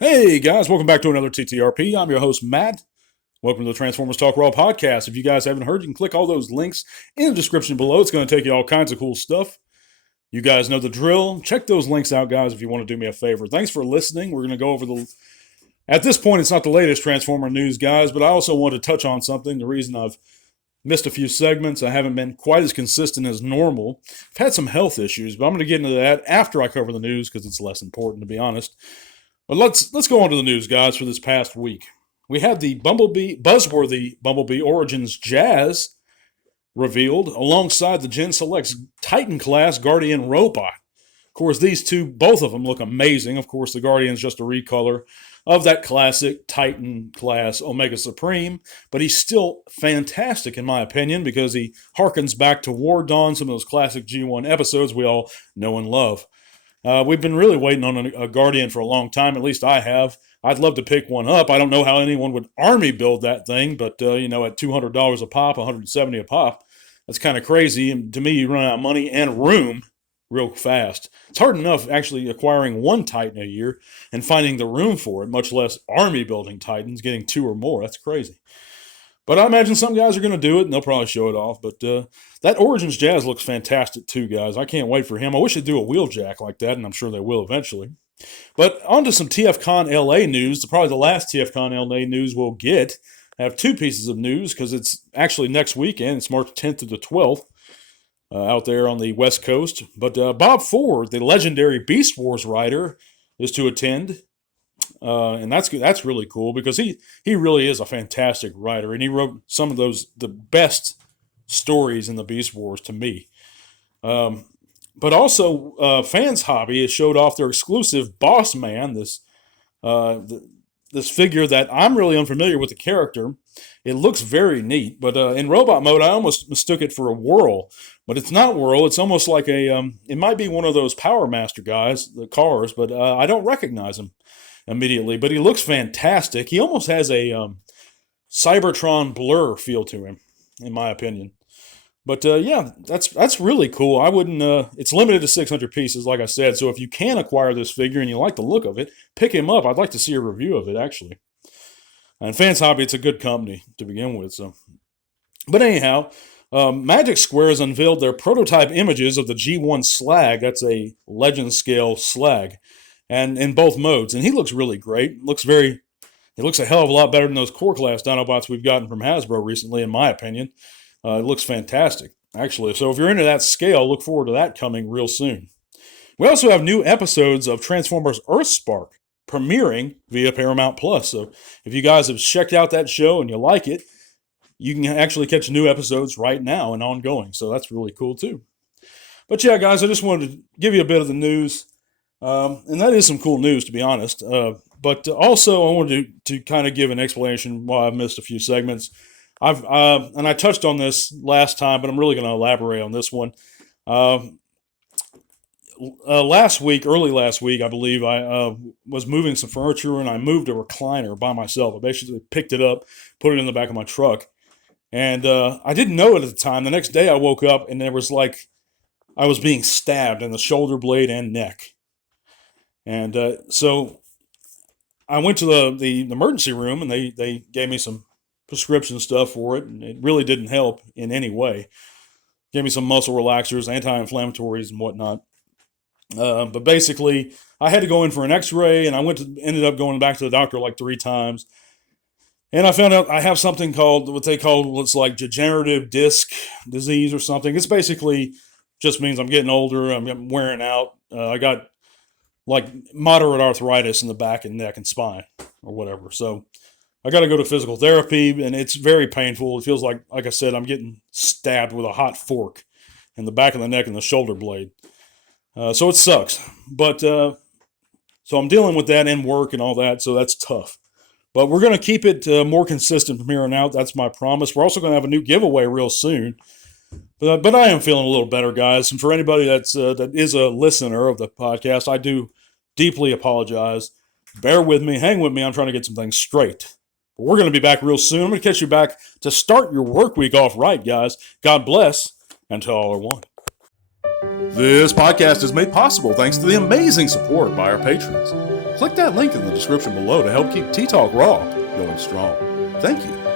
Hey guys, welcome back to another TTRP. I'm your host, Matt. Welcome to the Transformers Talk Raw podcast. If you guys haven't heard, you can click all those links in the description below. It's going to take you all kinds of cool stuff. You guys know the drill. Check those links out, guys, if you want to do me a favor. Thanks for listening. We're going to go over at this point, it's not the latest Transformer news, guys, but I also want to touch on something. The reason I've missed a few segments, I haven't been quite as consistent as normal. I've had some health issues, but I'm going to get into that after I cover the news because it's less important, to be honest. But let's go on to the news, guys, for this past week. We had the buzzworthy Bumblebee Origins Jazz revealed alongside the Gen Select's Titan class Guardian robot. Of course, these two, both of them look amazing. Of course, the Guardian's just a recolor of that classic Titan class Omega Supreme, but he's still fantastic in my opinion because he harkens back to War Dawn, some of those classic G1 episodes we all know and love. We've been really waiting on a Guardian for a long time. At least I have. I'd love to pick one up. I don't know how anyone would army build that thing, but at $200 a pop, $170 a pop, that's kind of crazy. And to me, you run out of money and room real fast. It's hard enough actually acquiring one Titan a year and finding the room for it, much less army building Titans, getting two or more. That's crazy. But I imagine some guys are going to do it, and they'll probably show it off. But that Origins Jazz looks fantastic too, guys. I can't wait for him. I wish they'd do a wheeljack like that, and I'm sure they will eventually. But on to some TFCon LA news. Probably the last TFCon LA news we'll get. I have two pieces of news because it's actually next weekend. It's March 10th to the 12th out there on the West Coast. But Bob Ford, the legendary Beast Wars writer, is to attend. And that's really cool because he really is a fantastic writer, and he wrote some of the best stories in the Beast Wars to me. But also, Fans Hobby has showed off their exclusive Boss Man, this figure that I'm really unfamiliar with the character. It looks very neat, but in robot mode, I almost mistook it for a Whirl, but it's not Whirl. It's almost like it might be one of those Power Master guys, the cars, but I don't recognize him immediately, but he looks fantastic. He almost has a Cybertron blur feel to him, in my opinion. But yeah, that's really cool. I wouldn't. It's limited to 600 pieces, like I said. So if you can acquire this figure and you like the look of it, pick him up. I'd like to see a review of it actually. And Fans Hobby, it's a good company to begin with. So, but anyhow, Magic Square has unveiled their prototype images of the G1 Slag. That's a Legend scale Slag, and in both modes. And he looks really great. He looks a hell of a lot better than those core class Dinobots we've gotten from Hasbro recently, in my opinion. It looks fantastic, actually. So if you're into that scale, look forward to that coming real soon. We also have new episodes of Transformers Earthspark premiering via Paramount Plus. So if you guys have checked out that show and you like it, you can actually catch new episodes right now and ongoing. So that's really cool too. But yeah, guys, I just wanted to give you a bit of the news. And that is some cool news, to be honest. But also, I wanted to kind of give an explanation why I've missed a few segments. And I touched on this last time, but I'm really going to elaborate on this one. Early last week, I believe, I was moving some furniture and I moved a recliner by myself. I basically picked it up, put it in the back of my truck, and I didn't know it at the time. The next day, I woke up and there was like I was being stabbed in the shoulder blade and neck. And so I went to the emergency room, and they gave me some prescription stuff for it, and it really didn't help in any way. Gave me some muscle relaxers, anti-inflammatories, and whatnot. But basically, I had to go in for an X-ray, and ended up going back to the doctor like 3 times. And I found out I have something called it's like degenerative disc disease or something. It's basically just means I'm getting older, I'm wearing out. I got like moderate arthritis in the back and neck and spine or whatever. So I got to go to physical therapy, and it's very painful. It feels like I said, I'm getting stabbed with a hot fork in the back of the neck and the shoulder blade. So it sucks. But so I'm dealing with that in work and all that, so that's tough. But we're going to keep it more consistent from here on out. That's my promise. We're also going to have a new giveaway real soon. But I am feeling a little better, guys. And for anybody that is a listener of the podcast, I do deeply apologize. Bear with me. Hang with me. I'm trying to get some things straight. But we're going to be back real soon. I'm going to catch you back to start your work week off right, guys. God bless, and to all are one. This podcast is made possible thanks to the amazing support by our patrons. Click that link in the description below to help keep Tea Talk Raw going strong. Thank you.